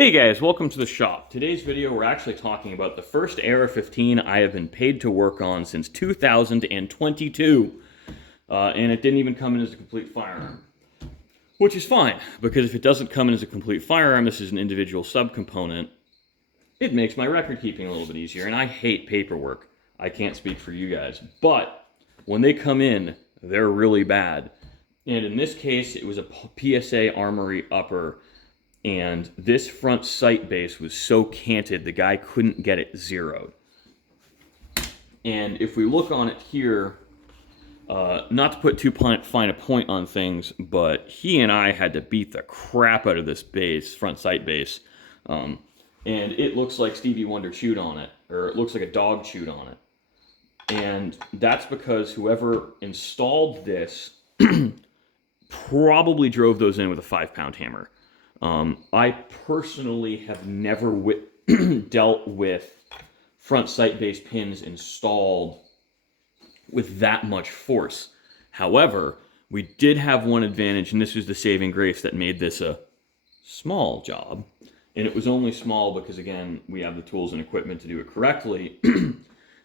Hey guys, welcome to the shop. Today's video we're actually talking about the first AR-15 I have been paid to work on since 2022. And it didn't even come in as a complete firearm. Which is fine, because if it doesn't come in as a complete firearm, this is an individual subcomponent, it makes my record keeping a little bit easier. And I hate paperwork. I can't speak for you guys. But when they come in, they're really bad. And in this case, it was a PSA Armory upper. And this front sight base was so canted, the guy couldn't get it zeroed. And if we look on it here, not to put too fine a point on things, but he and I had to beat the crap out of this base, front sight base. And it looks like Stevie Wonder chewed on it, or it looks like a dog chewed on it. And that's because whoever installed this probably drove those in with a 5-pound hammer. I personally have never dealt with front sight-based pins installed with that much force. However, we did have one advantage, and this was the saving grace that made this a small job. And it was only small because, again, we have the tools and equipment to do it correctly.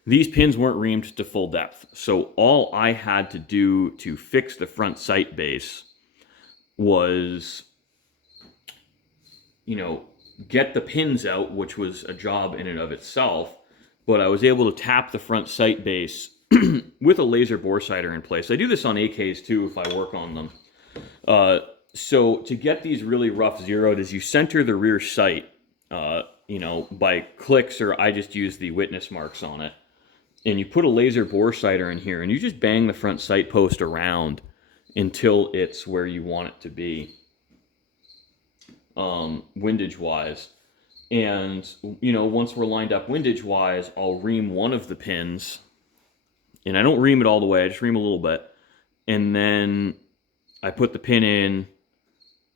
These pins weren't reamed to full depth. So all I had to do to fix the front sight base was, get the pins out, which was a job in and of itself, but I was able to tap the front sight base with a laser bore sighter in place. I do this on AKs too if I work on them. So to get these really rough zeroed is you center the rear sight, by clicks, or I just use the witness marks on it. And you put a laser bore sighter in here and you just bang the front sight post around until it's where you want it to be. Windage wise, and once we're lined up windage wise, I'll ream one of the pins, and I don't ream it all the way, I just ream a little bit, and then I put the pin in.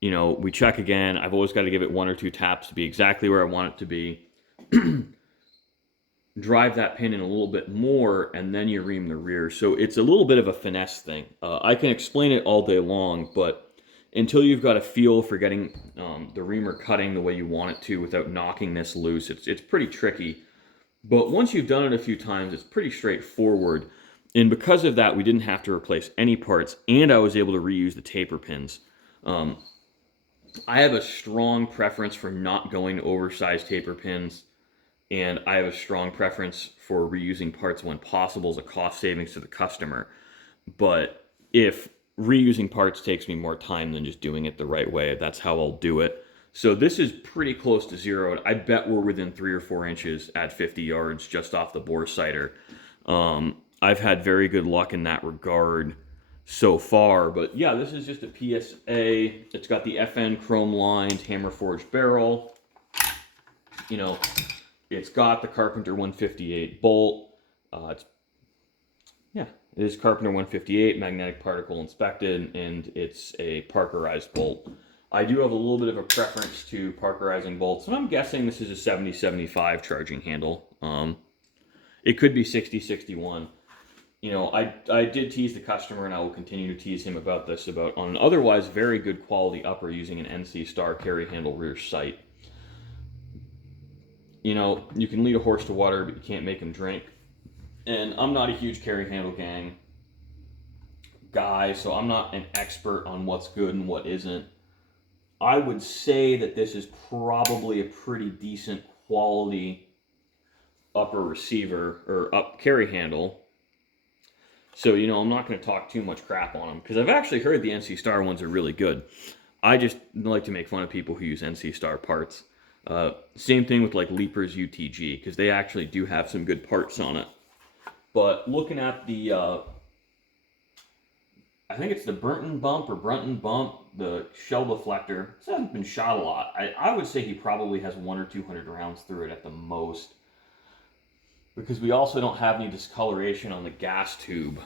We check again. I've always got to give it 1 or 2 taps to be exactly where I want it to be. Drive that pin in a little bit more, and then you ream the rear. So it's a little bit of a finesse thing. I can explain it all day long, but until you've got a feel for getting the reamer cutting the way you want it to without knocking this loose, it's pretty tricky. But once you've done it a few times, it's pretty straightforward. And because of that, we didn't have to replace any parts, and I was able to reuse the taper pins. I have a strong preference for not going to oversized taper pins, and I have a strong preference for reusing parts when possible as a cost savings to the customer. But if reusing parts takes me more time than just doing it the right way, that's how I'll do it. So this is pretty close to zeroed. I bet we're within 3 or 4 inches at 50 yards just off the bore sighter. I've had very good luck in that regard so far. But yeah, this is just a PSA. It's got the FN chrome lined hammer forged barrel. It's got the Carpenter 158 bolt. It is Carpenter 158, magnetic particle inspected, and it's a Parkerized bolt. I do have a little bit of a preference to Parkerizing bolts, and I'm guessing this is a 70-75 charging handle. It could be 60-61. I did tease the customer, and I will continue to tease him about this, on an otherwise very good quality upper using an NC Star carry handle rear sight. You can lead a horse to water, but you can't make him drink. And I'm not a huge carry handle gang guy, so I'm not an expert on what's good and what isn't. I would say that this is probably a pretty decent quality upper receiver, or up carry handle. So, I'm not going to talk too much crap on them, because I've actually heard the NC Star ones are really good. I just like to make fun of people who use NC Star parts. Same thing with like Leaper's UTG, because they actually do have some good parts on it. But looking at the, I think it's the Brunton bump, the shell deflector. This hasn't been shot a lot. I would say he probably has 100 or 200 rounds through it at the most. Because we also don't have any discoloration on the gas tube.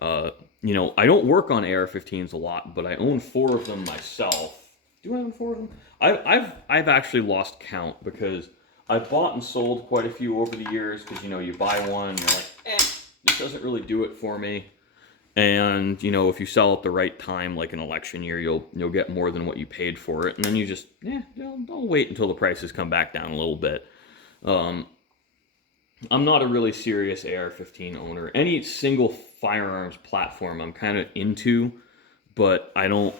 I don't work on AR-15s a lot, but I own 4 of them myself. Do I own 4 of them? I've actually lost count, because I've bought and sold quite a few over the years, because you buy one and you're like, this doesn't really do it for me. And you know, if you sell at the right time, like an election year, you'll get more than what you paid for it, and then you just don't wait until the prices come back down a little bit. Um, I'm not a really serious AR-15 owner. Any single firearms platform I'm kind of into, but I don't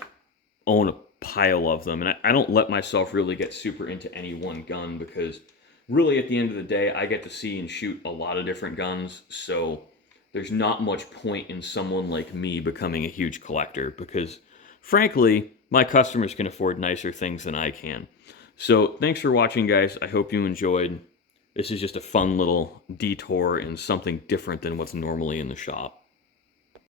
own a pile of them, and I don't let myself really get super into any one gun because really at the end of the day, I get to see and shoot a lot of different guns, so there's not much point in someone like me becoming a huge collector because frankly, my customers can afford nicer things than I can. So thanks for watching, guys. I hope you enjoyed. This is just a fun little detour and something different than what's normally in the shop.